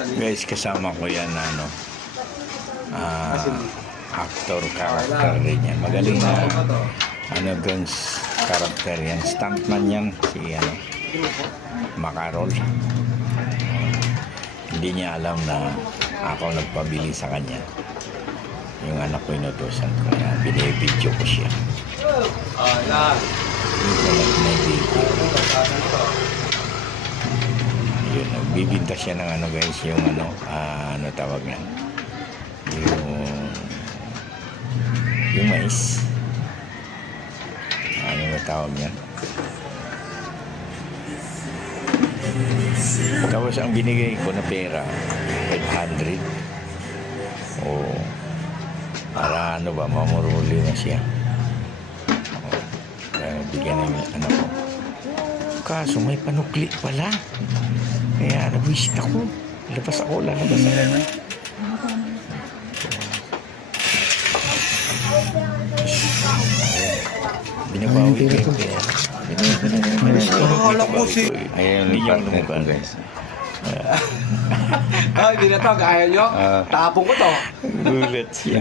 Guys, kasama ko yan ano, actor, character rin yan. Magaling na ano dun, character yan. Stuntman yan, si ano, Macarol. Hindi niya alam na ako nagpabili sa kanya. Yung anak ko inutusan ko, kaya binibidyo ko siya. May video. Yun, bibinta siya ng ano guys, yung ano, ano tawag na, yung mais. Ano ba tawag niya? Tapos ang binigay ko na pera, 500. O, para ano ba, mamuruli na siya. Kaya bigyan namin anak ko. Kaso may panukli pala. Kaya nabisit ako. Labas ako, lalabas ako. Binabawi ko yung pera. Akala ko si... Ayan yung partner guys. Ay, hindi na to. Gaya nyo. Tapong ko to. Gulat siya.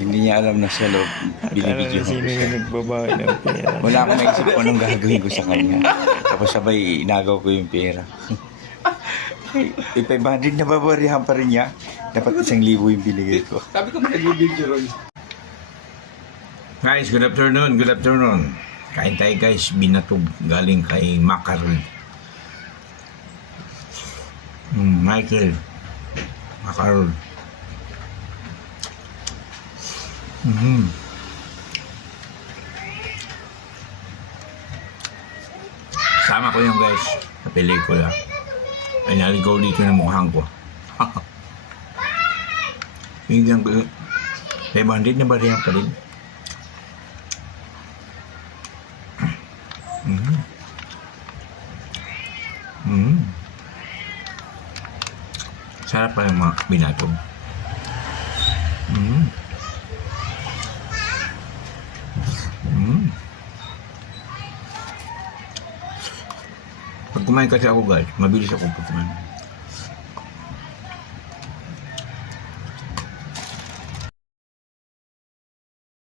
Hindi niya alam na siya loob. Binibidyo ko. Sino yung nagbabawi ng pera? Wala akong naisip kung anong gagawin ko sa kanya. Tapos sabay inagaw ko yung pera. 500 na babarihan pa rin niya. Dapat 1,000 yung binigay ko. Sabi ko, mag-video ron. Guys, good afternoon. Good afternoon. Kain tayo guys. Binatog galing kay Macarol. Michael Macarol. Sama ko yung guys sa pelikula. Ay naligaw dito ng mukhang ko. Hinggang ko 500 na ba rin pa rin? Sarap pa yung mga binatog. Pag kumain kasi ako guys, mabilis ako pag kumain.